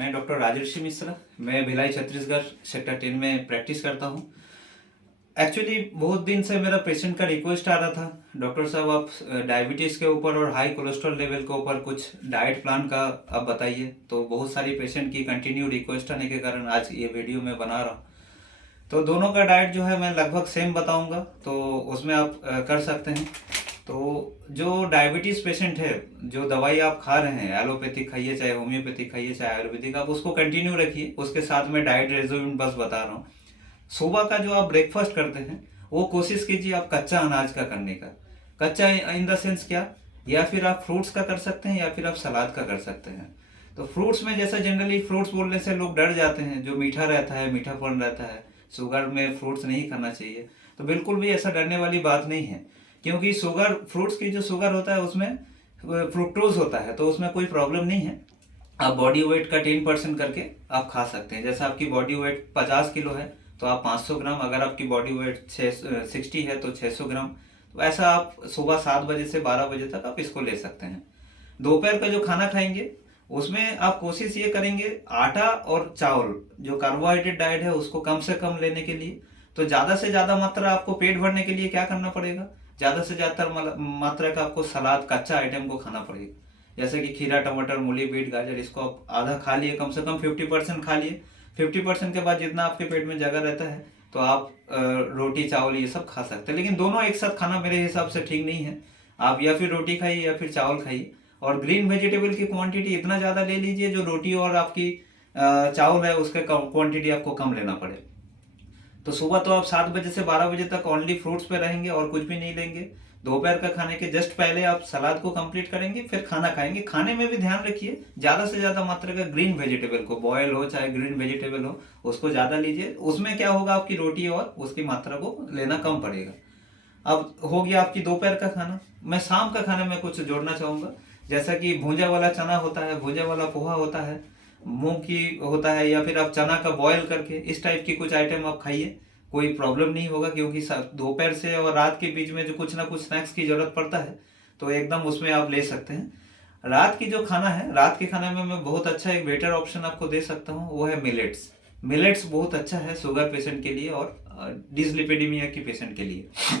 मैं डॉक्टर राजर्षि मिश्रा। मैं भिलाई छत्तीसगढ़ सेक्टर 10 में प्रैक्टिस करता हूँ। एक्चुअली बहुत दिन से मेरा पेशेंट का रिक्वेस्ट आ रहा था, डॉक्टर साहब आप डायबिटीज़ के ऊपर और हाई कोलेस्ट्रॉल लेवल के ऊपर कुछ डाइट प्लान का आप बताइए। तो बहुत सारी पेशेंट की कंटिन्यू रिक्वेस्ट आने के कारण आज ये वीडियो मैं बना रहा हूँ। तो दोनों का डाइट जो है मैं लगभग सेम बताऊंगा, तो उसमें आप कर सकते हैं। तो जो डायबिटीज़ पेशेंट है, जो दवाई आप खा रहे हैं, एलोपैथिक खाइए चाहे होम्योपैथिक खाइए चाहे आयुर्वेदिक, आप उसको कंटिन्यू रखिए। उसके साथ में डाइट रेजिमेंट बस बता रहा हूँ। सुबह का जो आप ब्रेकफास्ट करते हैं वो कोशिश कीजिए आप कच्चा अनाज का करने का। कच्चा इन द सेंस क्या, या फिर आप फ्रूट्स का कर सकते हैं या फिर आप सलाद का कर सकते हैं। तो फ्रूट्स में जैसा जनरली फ्रूट्स बोलने से लोग डर जाते हैं, जो मीठा रहता है, मीठापन रहता है, शुगर में फ्रूट्स नहीं खाना चाहिए। तो बिल्कुल भी ऐसा डरने वाली बात नहीं है, क्योंकि शुगर, फ्रूट्स की जो शुगर होता है उसमें फ्रुक्टोज होता है, तो उसमें कोई प्रॉब्लम नहीं है। आप बॉडी वेट का 10% करके आप खा सकते हैं। जैसे आपकी बॉडी वेट 50 किलो है तो आप 500 ग्राम, अगर आपकी बॉडी वेट 60 है तो 600 ग्राम। तो ऐसा आप सुबह 7 बजे से 12 बजे तक आप इसको ले सकते हैं। दोपहर का जो खाना खाएंगे उसमें आप कोशिश ये करेंगे आटा और चावल, जो कार्बोहाइड्रेट डाइट है उसको कम से कम लेने के लिए। तो ज़्यादा से ज़्यादा मात्रा आपको पेट भरने के लिए क्या करना पड़ेगा, ज़्यादा से ज़्यादा मात्रा का आपको सलाद, कच्चा आइटम को खाना पड़ेगा। जैसे कि खीरा, टमाटर, मूली, बीट, गाजर, इसको आप आधा खा लिए, कम से कम 50% खा लिए। 50% के बाद जितना आपके पेट में जगह रहता है तो आप रोटी, चावल ये सब खा सकते हैं। लेकिन दोनों एक साथ खाना मेरे हिसाब से ठीक नहीं है। आप या फिर रोटी खाइए या फिर चावल खाइए, और ग्रीन वेजिटेबल की क्वांटिटी इतना ज़्यादा ले लीजिए जो रोटी और आपकी चावल है उसके क्वांटिटी आपको कम लेना पड़े। तो सुबह तो आप 7 बजे से 12 बजे तक ओनली फ्रूट्स पे रहेंगे और कुछ भी नहीं लेंगे। दोपहर का खाने के जस्ट पहले आप सलाद को कंप्लीट करेंगे, फिर खाना खाएंगे। खाने में भी ध्यान रखिए ज़्यादा से ज़्यादा मात्रा का ग्रीन वेजिटेबल को, बॉयल हो चाहे ग्रीन वेजिटेबल हो, उसको ज़्यादा लीजिए। उसमें क्या होगा, आपकी रोटी और उसकी मात्रा को लेना कम पड़ेगा। अब हो गया आपकी दोपहर का खाना। मैं शाम का खाने में कुछ जोड़ना चाहूँगा, जैसा कि भुंजा वाला चना होता है, भुंजा वाला पोहा होता है, मूंग की होता है, या फिर आप चना का बॉयल करके इस टाइप की कुछ आइटम आप खाइए। कोई प्रॉब्लम नहीं होगा, क्योंकि दोपहर से और रात के बीच में जो कुछ ना कुछ स्नैक्स की जरूरत पड़ता है तो एकदम उसमें आप ले सकते हैं। रात की जो खाना है, रात के खाने में मैं बहुत अच्छा एक बेटर ऑप्शन आपको दे सकता हूँ, वो है मिलेट्स। मिलेट्स बहुत अच्छा है शुगर पेशेंट के लिए और डिसलिपिडीमिया की पेशेंट के लिए।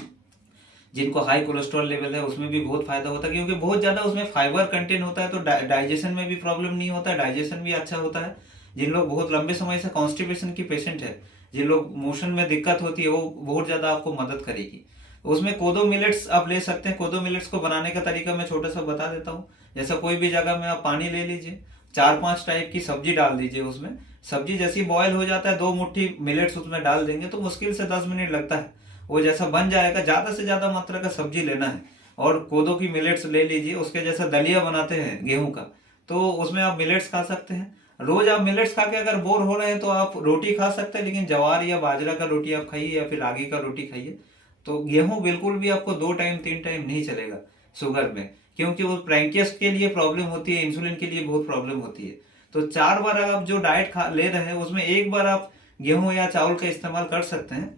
जिनको हाई कोलेस्ट्रॉल लेवल है उसमें भी बहुत फायदा होता है, क्योंकि बहुत ज़्यादा उसमें फाइबर कंटेंट होता है। तो डाइजेशन में भी प्रॉब्लम नहीं होता है, डाइजेशन भी अच्छा होता है। जिन लोग बहुत लंबे समय से कॉन्स्टिपेशन की पेशेंट है, जिन लोग मोशन में दिक्कत होती है, वो बहुत ज़्यादा आपको मदद करेगी। उसमें कोदो मिलेट्स आप ले सकते हैं। कोदो मिलेट्स को बनाने का तरीका मैं छोटा सा बता देता हूँ। जैसा कोई भी जगह में आप पानी ले लीजिए, 4-5 टाइप की सब्जी डाल दीजिए उसमें। सब्जी जैसी बॉयल हो जाता है, 2 मुट्ठी मिलेट्स उसमें डाल देंगे तो मुश्किल से 10 मिनट लगता है, वो जैसा बन जाएगा। ज़्यादा से ज़्यादा मात्रा का सब्जी लेना है, और कोदो की मिलेट्स ले लीजिए। उसके जैसा दलिया बनाते हैं गेहूं का, तो उसमें आप मिलेट्स खा सकते हैं। रोज आप मिलेट्स खा के अगर बोर हो रहे हैं तो आप रोटी खा सकते हैं, लेकिन जवार या बाजरा का रोटी आप खाइए या फिर रागी का रोटी खाइए। तो गेहूं बिल्कुल भी आपको 2 टाइम 3 टाइम नहीं चलेगा शुगर में, क्योंकि वो पैंक्रियास के लिए प्रॉब्लम होती है, इंसुलिन के लिए बहुत प्रॉब्लम होती है। तो 4 बार आप जो डाइट खा ले रहे हैं उसमें 1 बार आप गेहूं या चावल का इस्तेमाल कर सकते हैं,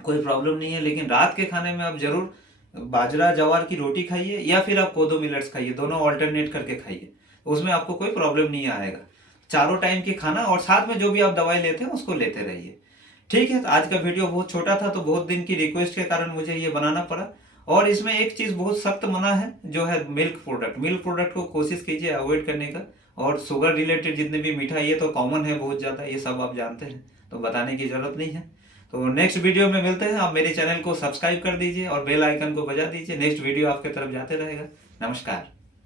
कोई प्रॉब्लम नहीं है। लेकिन रात के खाने में आप जरूर बाजरा जवार की रोटी खाइए या फिर आप कोदो मिलेट्स खाइए, दोनों ऑल्टरनेट करके खाइए। उसमें आपको कोई प्रॉब्लम नहीं आएगा। चारों टाइम की खाना और साथ में जो भी आप दवाई लेते हैं उसको लेते रहिए। ठीक है, तो आज का वीडियो बहुत छोटा था, तो बहुत दिन की रिक्वेस्ट के कारण मुझे ये बनाना पड़ा। और इसमें एक चीज़ बहुत सख्त मना है, जो है मिल्क प्रोडक्ट। मिल्क प्रोडक्ट को कोशिश कीजिए अवॉइड करने का। और शुगर रिलेटेड जितने भी मीठा, ये तो कॉमन है बहुत ज़्यादा, ये सब आप जानते हैं, तो बताने की ज़रूरत नहीं है। तो नेक्स्ट वीडियो में मिलते हैं। आप मेरे चैनल को सब्सक्राइब कर दीजिए और बेल आइकन को बजा दीजिए, नेक्स्ट वीडियो आपके तरफ जाते रहेगा। नमस्कार।